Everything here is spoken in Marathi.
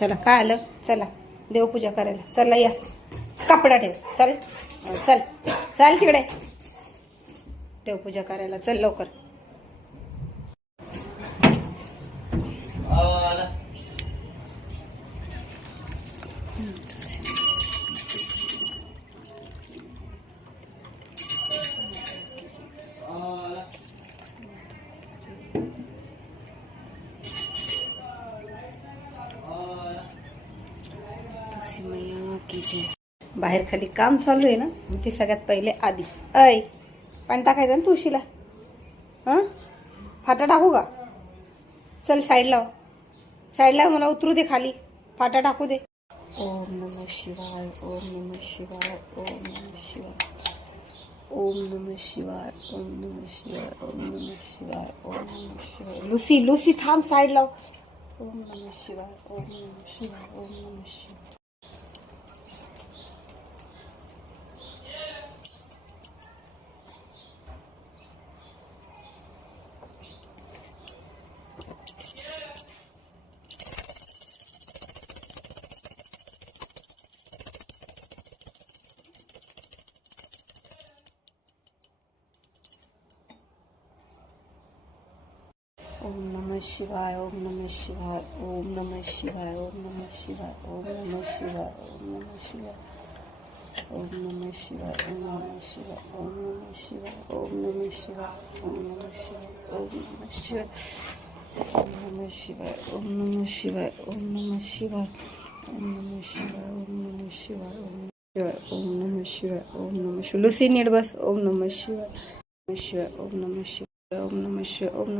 चला काय आलं, चला देवपूजा करायला. चला या, कपडा ठेव. चल चल चल तिकडे देवपूजा करायला. चल लवकर. बाहेर खाली काम चालू आहे ना, ती सगळ्यात पहिले आधी. ऐ पाणी टाकायचं ना तुळशीला. हां फाटा टाकू का? चल साईड लाव, साईड लाव, मला उतरू दे खाली, फाटा टाकू दे. ओम नमः शिवाय, ओम नमः शिवाय, ओम नमः शिवाय, ओम नमः शिवाय, ओम नमः शिवाय, ओम नमः शिवाय, ओम नमः शिवाय. लुसी लुसी थांब, साईड लाव. ओम नमः शिवाय, ओम नमः शिवाय, ओम नमः शिवाय. ओम नमः शिवाय, ओम नमः शिवाय, ओम नमः शिवाय, ओम नमः शिवाय, ओम नमः शिवाय, ओम नमः शिवाय, ओम नमः शिवाय, ओम नमः शिवाय, ओम नमः शिवाय, ओम नमः शिवाय, ओम नमः शिवाय, ओम नमः शिवाय, ओम नमः शिवाय, ओम नमः शिवाय, ओम नमः शिवाय, ओम नमः शिवाय, ओम नमः शिवाय, ओम नमः शिवाय. लुसी नीट बस. ओम नमः शिवाय, ओम नमः शिवाय, ओम नमः शिवाय, ओम नमः शिवाय, ओम